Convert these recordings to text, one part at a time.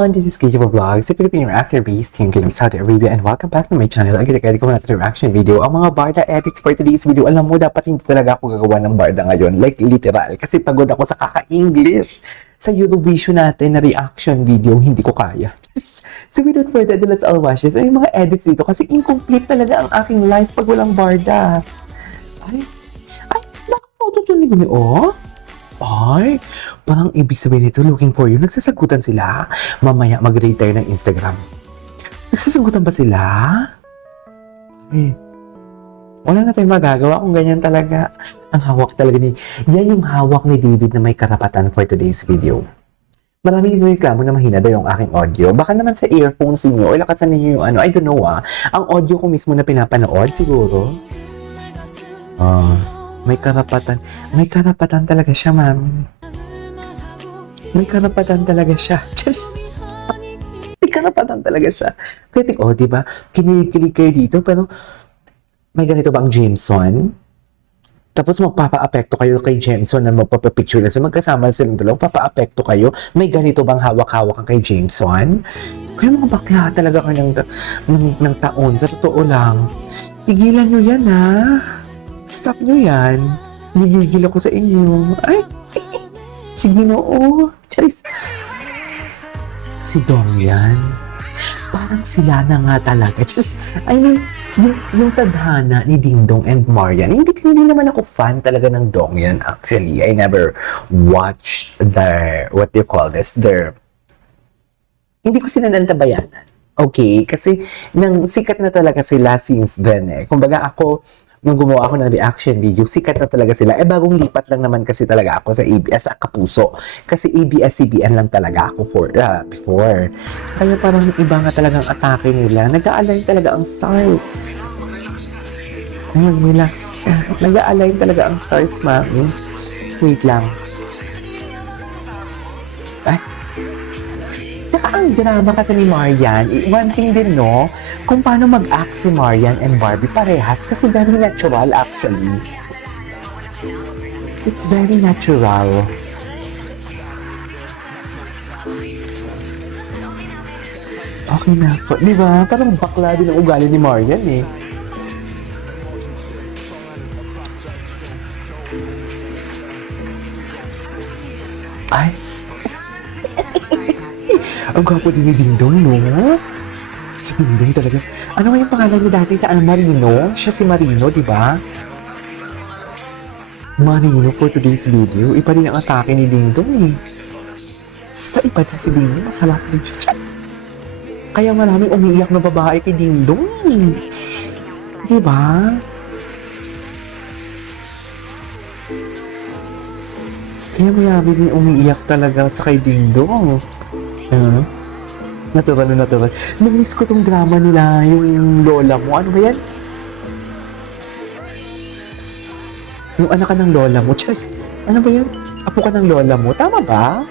everyone, this is KJ Vlogs, a Filipino actor based here in Saudi Arabia, and welcome back to my channel. Again, ko na sa reaction video. Ang mga Barda edits for today's video, alam mo, dapat hindi talaga ako gagawa ng Barda ngayon. Like, literal. Kasi pagod ako sa kaka-English. Sa Eurovision natin na reaction video, hindi ko kaya. So without further ado, let's all watch this. Ay, yung mga edits dito, kasi incomplete talaga ang aking life pag walang Barda. Ay, nakapaututunin ko oh. Ay, parang ibig sabihin nito, looking for you. Nagsasagutan sila. Mamaya mag-rate tayo ng Instagram. Nagsasagutan ba sila? Ay, wala na tayong magagawa kung ganyan talaga. Ang hawak talaga ni... Yan yung hawak ni David na may karapatan for today's video. Maraming reklamo na mahina daw yung aking audio. Baka naman sa earphones niyo o lakasan niyo yung ano, I don't know Ang audio ko mismo na pinapanood, siguro. May karapatan. May karapatan talaga siya, ma'am. May karapatan talaga siya. Just, may karapatan talaga siya. Kaya diba? Kinilig-kilig kayo dito, pero may ganito ba ang Jameson? Tapos magpapa-apekto kayo kay Jameson na magpapapicture na. So magkasama silang dalawang, papa-apekto kayo. May ganito bang hawak-hawak kay Jameson? Kaya mga bakla talaga kayo ng taon. Sa totoo lang. Pigilan nyo yan, Stop nyo yan. Nagigil ako sa inyo. Ay, si Ginoo. Charis. Si Dong yan. Parang sila na nga talaga. Charis. I mean, yung tadhana ni Dingdong and Marian, hindi naman ako fan talaga ng Dong yan. Actually, I never watched their, what do you call this, hindi ko sila nantabayanan. Okay? Kasi, nang sikat na talaga sila since then Kumbaga ako, nung gumawa ako ng reaction video, sikat na talaga sila. Bagong lipat lang naman kasi talaga ako sa ABS, sa Kapuso. Kasi ABS-CBN lang talaga ako before. Kaya parang iba nga talagang atake nila. Nag-a-align talaga ang stars. Relax. Nag-a-align talaga ang stars, ma'am. Wait lang. Saka ang drama kasi ni Marian, one thing din, kung paano mag-act si Marian and Barbie parehas kasi very natural actually. It's very natural. Okay na po. Di ba? Parang bakla din ang ugali ni Marian Ay. Ang gwapo din ni Dingdong, Si Dingdong talaga. Ano nga yung pangalan niya dati sa Marino? Siya si Marino, di ba? Marino for today's video. Iba rin ang atake ni Dingdong Basta iba din si Dingdong. Masarap din siya. Kaya maraming umiiyak na babae kay Dingdong Di ba? Kaya marami din umiiyak talaga sa kay Dingdong Natural na natural. Na-miss ko tong drama nila, yung lola mo. Ano ba yan? Yung anak ka ng lola mo. Just, ano ba yan? Apo ka ng lola mo. Tama ba?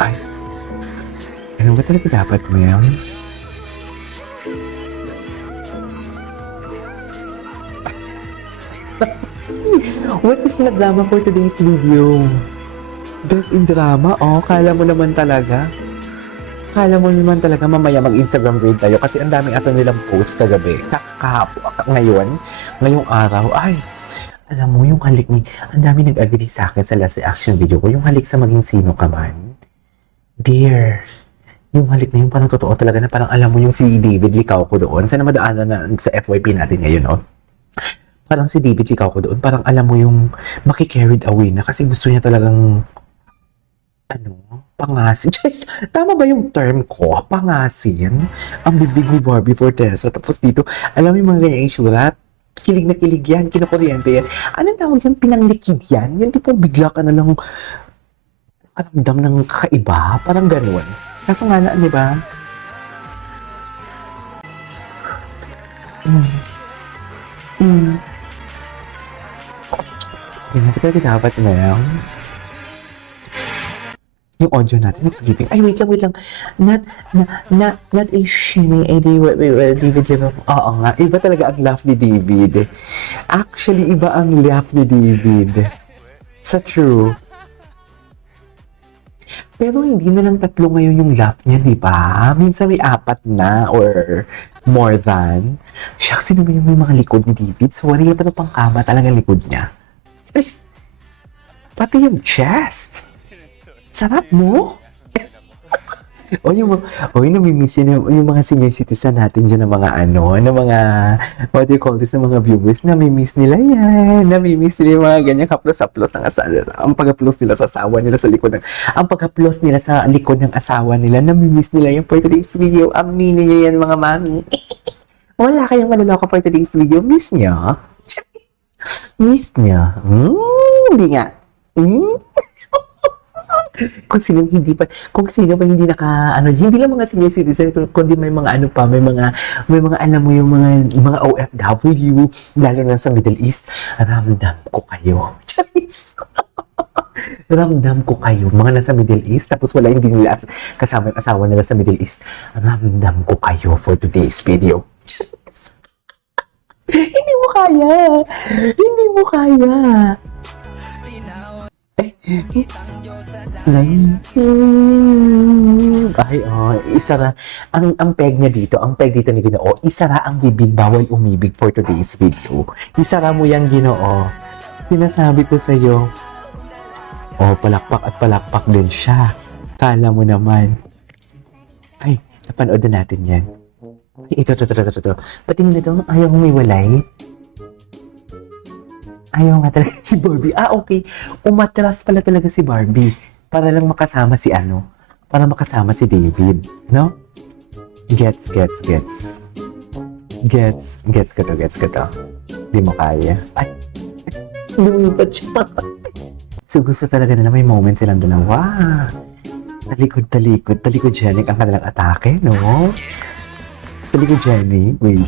Ay. Ano ba talaga dapat mo yan? What is na drama for today's video? Best in drama? Kala mo naman talaga. Kala mo naman talaga mamaya mag-Instagram grade tayo kasi ang daming ato nilang post kagabi. Ngayong araw. Ay, alam mo yung halik ni... Ang dami nag-agree sa akin sa last reaction video ko. Yung halik sa maging sino ka man. Dear, yung halik na yun parang totoo talaga na parang alam mo yung si David Licao ko doon. Sana madaanan na sa FYP natin ngayon, Parang si David Licao ko doon, parang alam mo yung maki-carried away na kasi gusto niya talagang pangasin. Just, tama ba yung term ko? Pangasin? Ang bibig ni Barbie Fortesa. Tapos dito, alam mo yung mga ganyang itsura? Kilig na kilig yan, kinukuryente yan. Anong tawag yan? Pinanglikid yan? Yan tipong bigla ka na lang aramdam ng kakaiba. Parang ganun. Kaso nga na, di ba? Hindi natin dapat na yan. Yung audio natin, it's giving. Ay, wait lang. Not a shimmy, David Liverpool. Oo nga, iba talaga ang laugh ni David. Actually, iba ang laugh ni David. Sa true. Pero hindi na lang 3 ngayon yung laugh niya, di ba? Minsan may 4 na or more than. Shucks, sino ba yung may mga likod ni David? Sorry, pa na pang kama talagang likod niya. Just, pati yung chest. Sarap mo. Namimiss yun yung mga senior citizen natin dyan ng mga what do you call this, ng mga viewers, namimiss nila yan. Namimiss nila yung mga ganyan haplos-haplos ng asawa. Ang pag-haplos nila sa asawa nila sa likod ng asawa nila, namimiss nila yung for today's video. Aminin nyo yan, mga mami. Wala kayong malaloka for today's video. Miss nyo? Miss nyo? Hindi nga. Kung sino ba hindi hindi lang mga senior citizen, kundi may mga may mga alam mo yung mga OFW, lalo na sa Middle East, ramdam ko kayo. Charis! Ramdam ko kayo, mga nasa Middle East, tapos hindi nila kasama yung asawa nila sa Middle East. Ramdam ko kayo for today's video. Charis! Hindi mo kaya! Isara ang peg dito ni Ginoo, isara ang bibig, bawal umibig for today's video. Isara mo yan, Ginoo. Sinasabi ko sa iyo. Palakpak din siya. Kala mo naman. Ay, napanood na natin yan. Ay, ito. Patingin na ito, ayaw humiwalay. Ayaw nga talaga si Barbie. Okay. Umatras pala talaga si Barbie. Para lang makasama si Para makasama si David. No? Gets ka to. Di mo kaya. Ay. Lumipat siya. So gusto talaga nila may moment silang dalawa. Talikod Jenny ang kanilang atake, no? Talikod Jenny. Wait.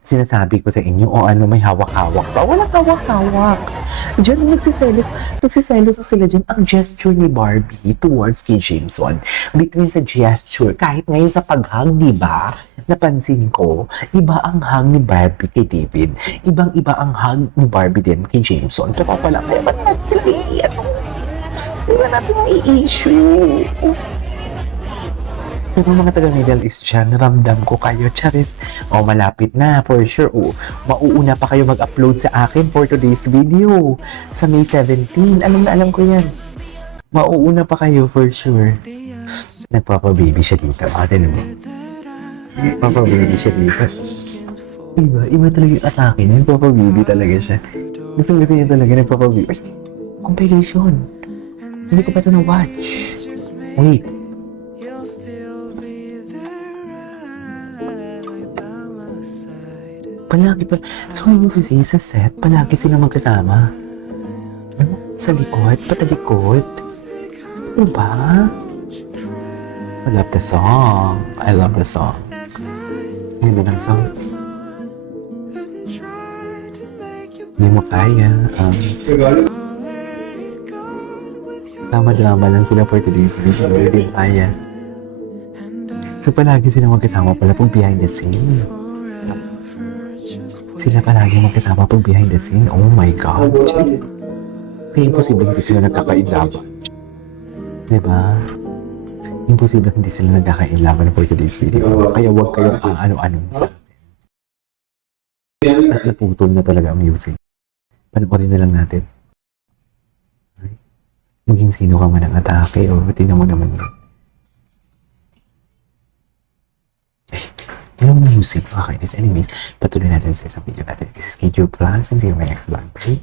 Sinasabi ko sa inyo, may hawak-hawak pa. Walang hawak-hawak. Diyan, nagsiselos sila dyan. Ang gesture ni Barbie towards kay Jameson. Between sa gesture, kahit ngayon sa pag-hug, diba? Napansin ko, iba ang hug ni Barbie kay David. Ibang-iba ang hug ni Barbie din kay Jameson. Kaya pala, kaya ba natin sila i-issue? Pero mga taga-Middle East dyan, ramdam ko kayo, Charis. Malapit na, for sure. Mauuna pa kayo mag-upload sa akin for today's video. Sa May 17. Alam ko yan. Mauuna pa kayo, for sure. Nagpapa-baby siya dito. Ate mo. Papa-baby siya dito. Iba talaga yung atake niya. Nagpapa-baby talaga siya. Gusto niya talaga nagpapa-baby. Ay, compilation. Hindi ko pa ito na-watch. Wait. So meaning to say, sa set, palagi sila magkasama. Sa likod, patalikod. Ano ba? I love the song. Ganda ng song. Hindi mo kaya. Drama lang sila for today's video. Hindi mo kaya. So palagi sila magkasama pala pag behind the scene. Sila palagi magkasama pag behind the scene. Oh my God. Kaya imposible hindi sila nagkakainlaban. Diba? Imposible hindi sila nagkakainlaban for today's video. Kaya huwag kayong ano-ano sa akin. At naputol na talaga ang music. Panoorin na lang natin. Maging sino ka man ang atake o tingnan mo naman yan. Yung music. Okay, anyways, patuloy natin sa isang video natin. This is KJ Plans and see you in my next vlog. Bye!